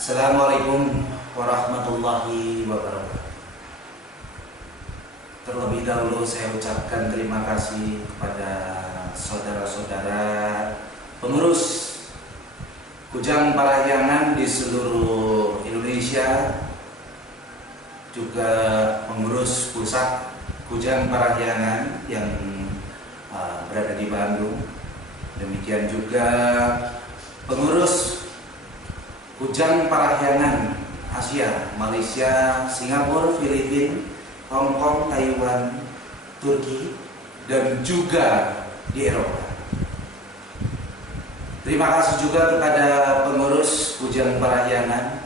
Assalamualaikum warahmatullahi wabarakatuh. Terlebih dahulu saya ucapkan terima kasih kepada saudara-saudara pengurus Kujang Parahyangan di seluruh Indonesia, juga pengurus pusat Kujang Parahyangan yang berada di Bandung. Demikian juga pengurus Kujang Parahyangan Asia, Malaysia, Singapura, Filipina, Hong Kong, Taiwan, Turki, dan juga di Eropa. Terima kasih juga kepada pengurus Kujang Parahyangan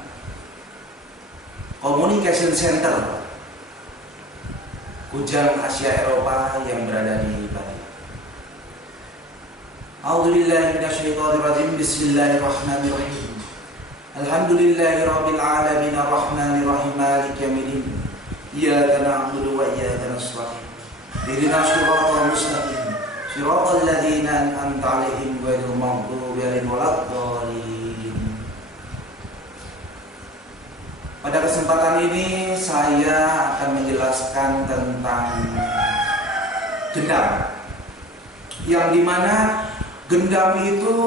Communication Center Kujang Asia Eropa yang berada di Bali. A'udzubillahi minasyaitonirrajim. Bismillahirrahmanirrahim. Alhamdulillahirabbil alamin arrahmanir rahim maliki yaumiddin. Iyyaka na'budu wa iyyaka nasta'in. Ihdinas siratal mustaqim. Siratal ladzina an'amta 'alaihim ghairil maghdubi 'alaihim waladdallin. Pada kesempatan ini saya akan menjelaskan tentang gendam, yang dimana gendam itu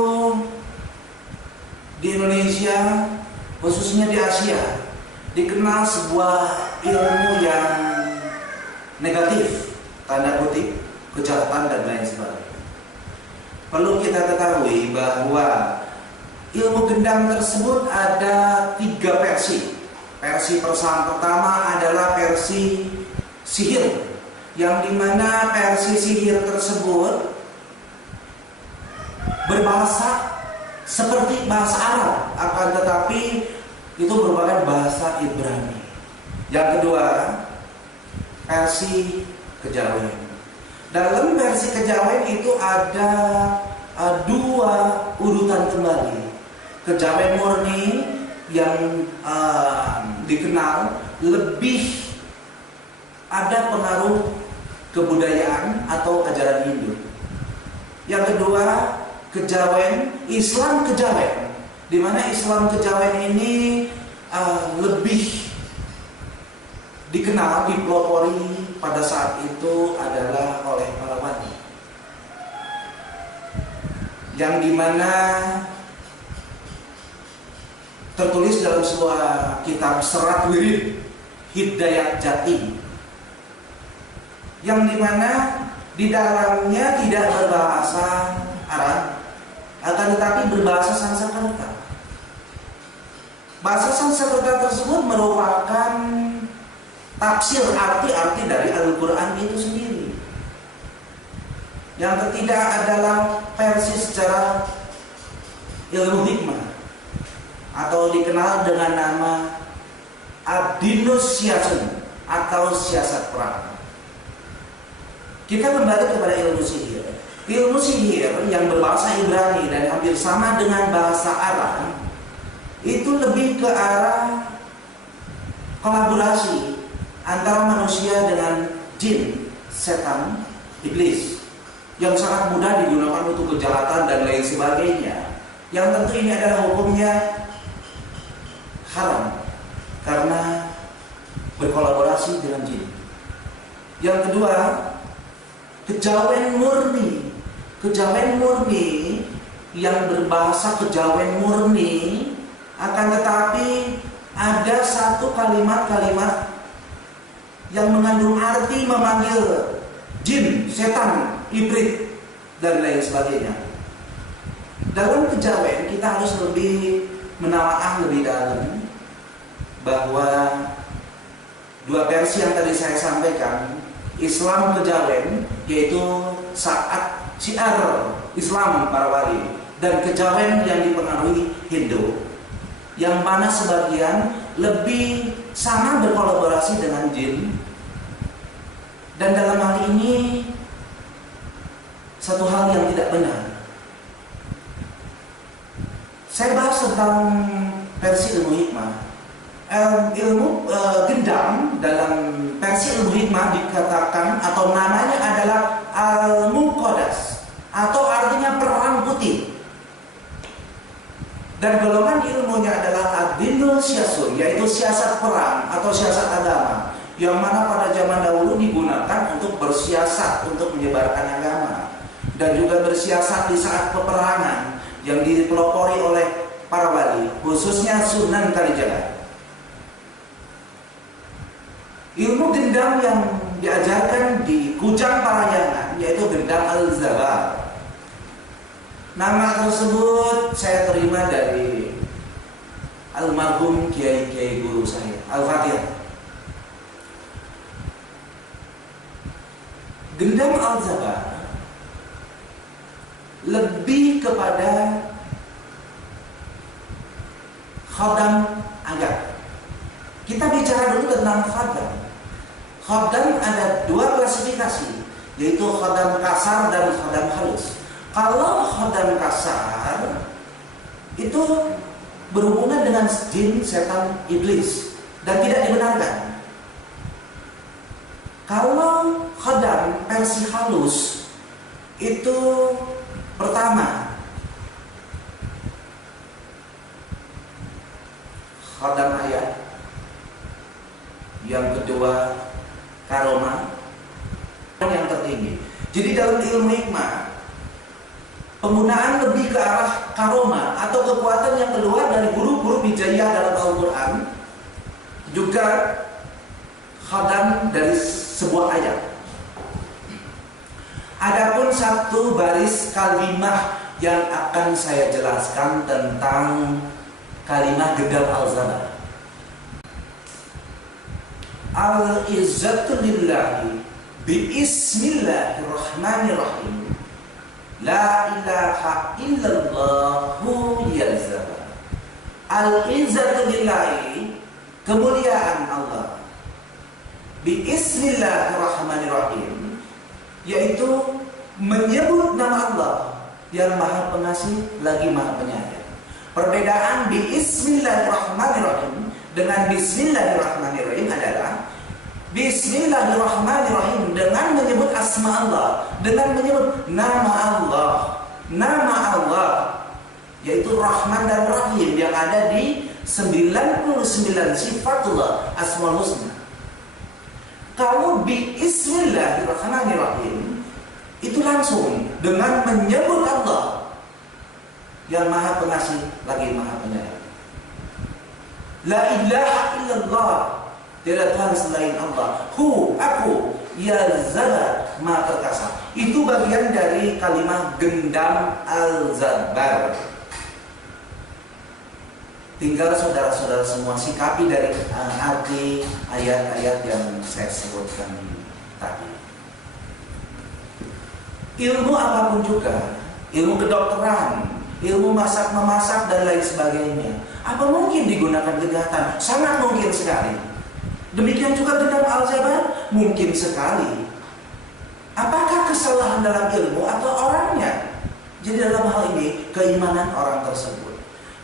di Indonesia, khususnya di Asia, dikenal sebuah ilmu yang negatif, tanda kutip, kejahatan dan lain sebagainya. Perlu kita ketahui bahwa ilmu gendam tersebut ada 3 versi. Versi pertama adalah versi sihir, yang dimana versi sihir tersebut berbahasa seperti bahasa Arab, akan tetapi itu merupakan bahasa Ibrani. Yang kedua, versi kejawen. Dalam versi kejawen itu ada 2 urutan kembali. Kejawen murni yang dikenal lebih ada pengaruh kebudayaan atau ajaran Hindu. Yang kedua, kejawen, Islam kejawen, di mana Islam kejawen ini lebih dikenal, dipelopori pada saat itu adalah oleh para wali, yang dimana tertulis dalam sebuah kitab Serat Wirid Hidayat Jati, yang dimana di dalamnya tidak berbahasa Arab, akan tetapi berbahasa Sanskerta. Bahasa Sanskerta tersebut merupakan tafsir arti-arti dari Al-Quran itu sendiri. Yang ketiga adalah versi secara ilmu hikmah, atau dikenal dengan nama Adinus Siasun atau siasat perang. Kita kembali kepada ilmu sihir. Ilmu sihir yang berbahasa Ibrani dan hampir sama dengan bahasa Arab itu lebih ke arah kolaborasi antara manusia dengan jin, setan, iblis, yang sangat mudah digunakan untuk kejahatan dan lain sebagainya. Yang tentu ini adalah hukumnya haram karena berkolaborasi dengan jin. Yang kedua, kejawen murni. Kejawen murni yang berbahasa kejawen murni, akan tetapi ada satu kalimat-kalimat yang mengandung arti memanggil jin, setan, iblis, dan lain sebagainya. Dalam kejawen kita harus lebih menelaah lebih dalam bahwa 2 versi yang tadi saya sampaikan, Islam kejawen yaitu saat syiar Islam para wali, dan kejawen yang dipengaruhi Hindu, yang mana sebagian lebih sama berkolaborasi dengan jin. Dan dalam hal ini satu hal yang tidak benar. Saya bahas tentang versi ilmu hikmah. Ilmu gendam dalam versi ilmu hikmah dikatakan atau namanya adalah Al-Muqaddas, atau artinya perang putih. Dan golongan ilmunya adalah ad-dinul syasun, yaitu siasat perang atau siasat agama, yang mana pada zaman dahulu digunakan untuk bersiasat untuk menyebarkan agama, dan juga bersiasat di saat peperangan yang dipelopori oleh para wali, khususnya Sunan Kalijaga. Ilmu gendam yang diajarkan di Kujang Parayangan yaitu gendam Al-Zabar. Nama tersebut saya terima dari almarhum kiai guru saya, Al-Fatihah. Gendam Al-Zabar lebih kepada khadam agak. Kita bicara dulu tentang khadam. Khadam ada dua klasifikasi, yaitu khadam kasar dan khadam halus. Kalau khadam kasar itu berhubungan dengan jin, setan, iblis dan tidak dibenarkan. Kalau khadam versi halus itu pertama khadam ayat, yang kedua karomah, yang tertinggi. Jadi dalam ilmu hikmah penggunaan lebih ke arah karomah atau kekuatan yang keluar dari huruf-huruf hijaiyah dalam Al-Quran, juga khadam dari sebuah ayat. Adapun satu baris kalimah yang akan saya jelaskan tentang kalimah gendam Al-Zabar. Al-izzatu lillahi Bismillahirrahmanirrahim. La ilaha illallahu yazaba. Al-izzatu lillahi, kemuliaan Allah. Bismillahirrahmanirrahim, yaitu menyebut nama Allah yang Maha Pengasih lagi Maha Penyayang. Perbedaan Bismillahirrahmanirrahim dengan Bismillahirrahmanirrahim adalah Bismillahirrahmanirrahim dengan menyebut asma Allah, dengan menyebut nama Allah. Nama Allah yaitu Rahman dan Rahim yang ada di 99 sifatullah Asmaul Husna. Kalau Bismillahirrahmanirrahim itu langsung dengan menyebut Allah yang Maha Pengasih lagi Maha Penyayang. La ilaha illallah, tidak Tuhan selain Allah. Aku, ya Zaba, Maha Perkasa. Itu bagian dari kalimat gendam Al-Zabar. Tinggal saudara-saudara semua sikapi dari arti ayat-ayat yang saya sebutkan tadi. Ilmu apapun juga, ilmu kedokteran, ilmu masak-memasak dan lain sebagainya, apa mungkin digunakan kejahatan? Sangat mungkin sekali. Demikian juga gendam Al-Zabar, mungkin sekali. Apakah kesalahan dalam ilmu atau orangnya? Jadi dalam hal ini keimanan orang tersebut.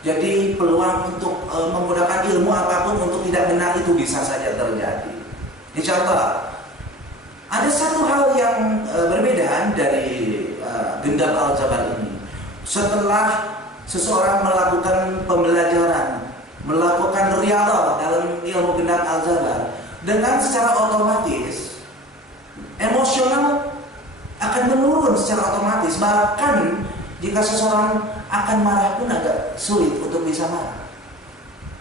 Jadi peluang untuk menggunakan ilmu apapun untuk tidak benar itu bisa saja terjadi. Insya Allah. Ada satu hal yang berbeda dari gendam Al-Zabar ini. Setelah seseorang melakukan pembelajaran, melakukan riyadhah dalam ilmu gendam Al-Zabar, dengan secara otomatis emosional akan menurun secara otomatis. Bahkan jika seseorang akan marah pun agak sulit untuk bisa marah.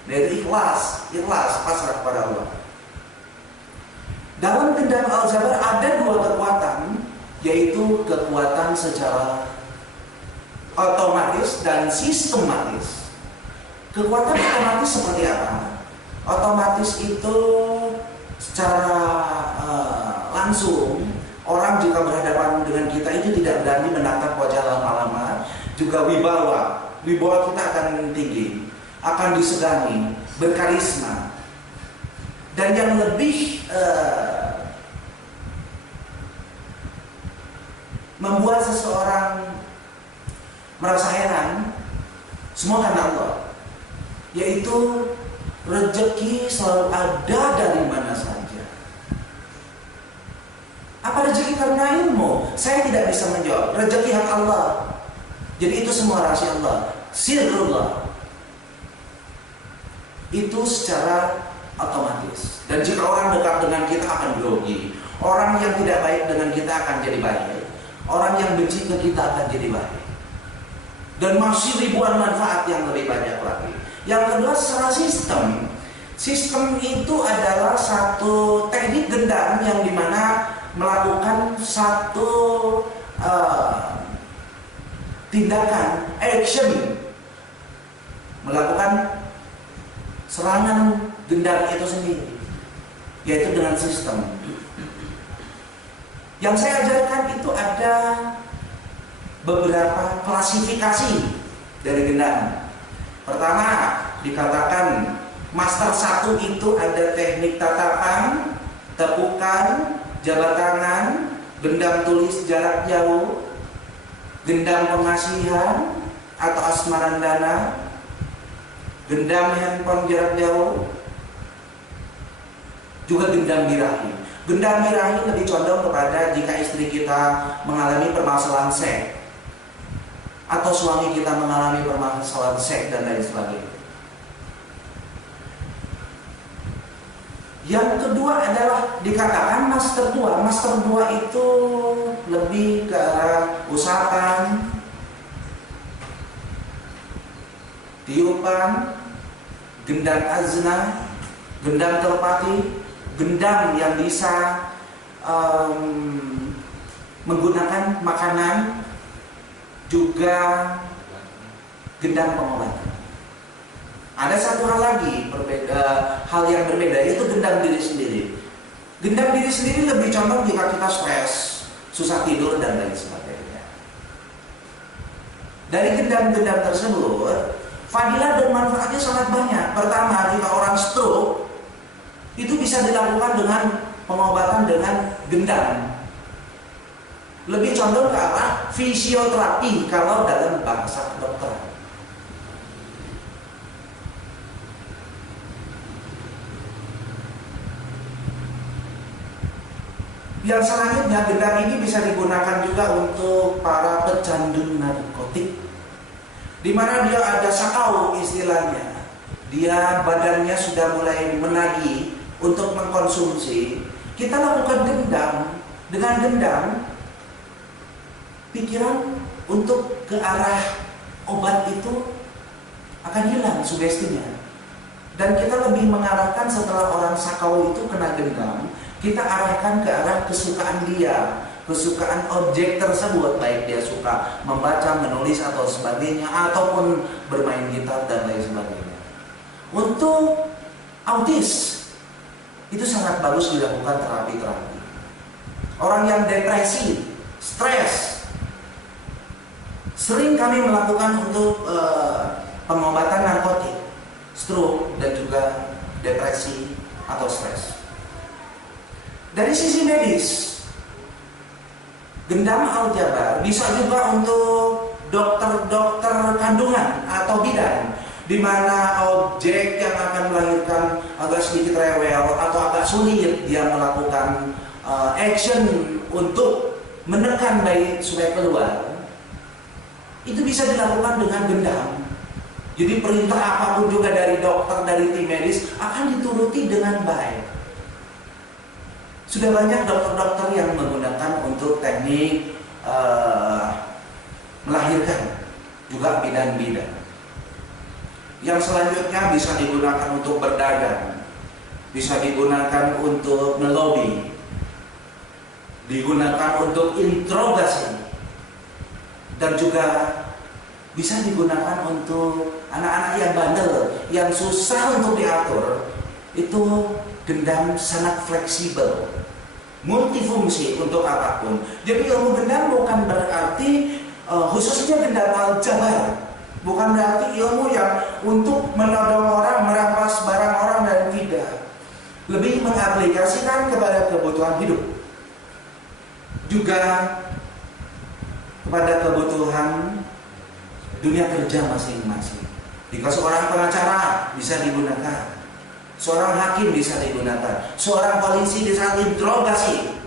Dari ikhlas pasrah kepada Allah. Dalam gendam Al-Zabar ada dua kekuatan, yaitu kekuatan secara otomatis dan sistematis. Kekuatan otomatis seperti apa? Otomatis itu secara langsung, orang jika berhadapan dengan kita itu tidak berani menatap wajah lama-lama. Juga wibawa kita akan tinggi, akan disegani, berkarisma. Dan yang lebih membuat seseorang merasa heran, semua karena Allah, yaitu rezeki selalu ada dari mana saja. Apa rezeki karena ilmu? Saya tidak bisa menjawab. Rezeki hak Allah. Jadi itu semua rahasia Allah, sirrullah. itu secara otomatis. Dan jika orang dekat dengan kita akan grogi, orang yang tidak baik dengan kita akan jadi baik, orang yang benci ke kita akan jadi baik. Dan masih ribuan manfaat yang lebih banyak lagi. Yang kedua, secara sistem. Sistem itu adalah satu teknik gendam yang dimana melakukan satu tindakan, action, melakukan serangan gendam itu sendiri, yaitu dengan sistem. Yang saya ajarkan itu ada beberapa klasifikasi dari gendam. Pertama, dikatakan master 1 itu ada teknik tatapan, tepukan, jabat tangan, gendam tulis jarak jauh, gendam pengasihan atau asmarandana, gendam handphone jarak jauh, juga gendam birahi. Gendam birahi lebih condong kepada jika istri kita mengalami permasalahan seks, atau suami kita mengalami permasalahan seks dan lain sebagainya. Yang kedua adalah dikatakan master 2. Master 2 itu lebih ke arah usapan, tiupan, gendam azna, gendam telepati, gendam yang bisa menggunakan makanan, juga gendam pengobatan. Ada satu hal lagi hal yang berbeda, yaitu gendam diri sendiri. Gendam diri sendiri lebih condong jika kita stres, susah tidur dan lain sebagainya. Dari gendam-gendam tersebut, fadilah dan manfaatnya sangat banyak. Pertama, jika orang stroke, itu bisa dilakukan dengan pengobatan dengan gendam. Lebih condong ke arah fisioterapi kalau dalam bahasa kedokteran. Yang selanjutnya, gendam ini bisa digunakan juga untuk para pecandu narkotik, di mana dia ada sakau istilahnya. Dia badannya sudah mulai menagih untuk mengkonsumsi. Kita lakukan gendam. Dengan gendam, pikiran untuk ke arah obat itu akan hilang sugestinya. Dan kita lebih mengarahkan setelah orang sakau itu kena gendam, kita arahkan ke arah kesukaan dia, kesukaan objek tersebut, baik dia suka membaca, menulis atau sebagainya, ataupun bermain gitar dan lain sebagainya. Untuk autis itu sangat bagus dilakukan terapi-terapi. Orang yang depresi, stres, sering kami melakukan untuk pengobatan narkotik, stroke dan juga depresi atau stres. Dari sisi medis, gendam aljabar bisa juga untuk dokter-dokter kandungan atau bidan, di mana objek yang akan melahirkan agak sedikit rewel atau agak sulit, dia melakukan action untuk menekan bayi supaya keluar. Itu bisa dilakukan dengan gendam. Jadi perintah apapun juga dari dokter, dari tim medis akan dituruti dengan baik. Sudah banyak dokter-dokter yang menggunakan untuk teknik melahirkan, juga bidan-bidan. Yang selanjutnya bisa digunakan untuk berdagang, bisa digunakan untuk melobi, digunakan untuk interogasi, dan juga bisa digunakan untuk anak-anak yang bandel, yang susah untuk diatur. Itu gendam sangat fleksibel, multifungsi untuk apapun. Jadi ilmu gendam bukan berarti khususnya gendam aljabar, bukan berarti ilmu yang untuk menodong orang, merampas barang orang, dan tidak. Lebih mengaplikasikan kepada kebutuhan hidup, juga kepada kebutuhan dunia kerja masing-masing. Jika seorang pengacara bisa digunakan, seorang hakim bisa digunakan, seorang polisi bisa interogasi.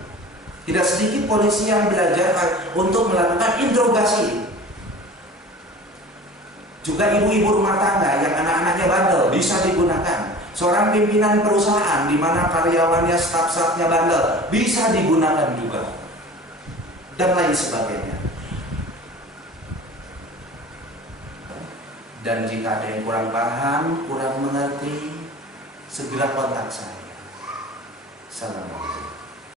Tidak sedikit polisi yang belajar untuk melakukan interogasi. Juga ibu-ibu rumah tangga yang anak-anaknya bandel bisa digunakan. Seorang pimpinan perusahaan di mana karyawannya, staf-stafnya bandel, bisa digunakan juga. Dan lain sebagainya. Dan jika ada yang kurang paham, kurang mengerti, segera kontak saya. Assalamualaikum.